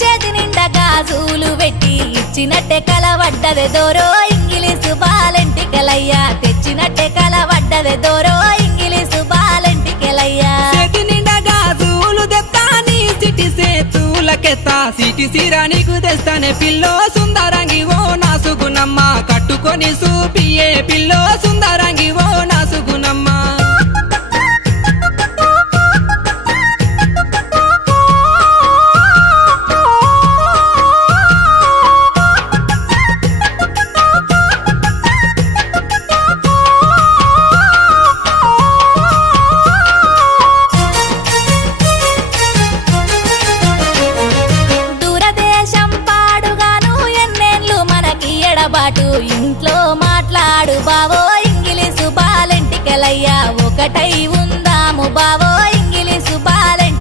చేతి నిండా గాజులు పెట్టి ఇచ్చినట్టే కలవడ్డదే దోరో ఇంగిలీసు బాలెంటికెలయ్యా తెచ్చినట్టే కలవడ్డదే దోరో ఇంగిలీసు బాలెంటికెలయ్యా చేతి నిండా గాజులు తెస్తాని సిటి సేతులకెత్తా సిటి సిరా నీకు తెస్తానే పిల్లో సుందరంగి ఓ నా సుగుణమ్మ కట్టుకొని సూపియే పిల్లో సుందరంగి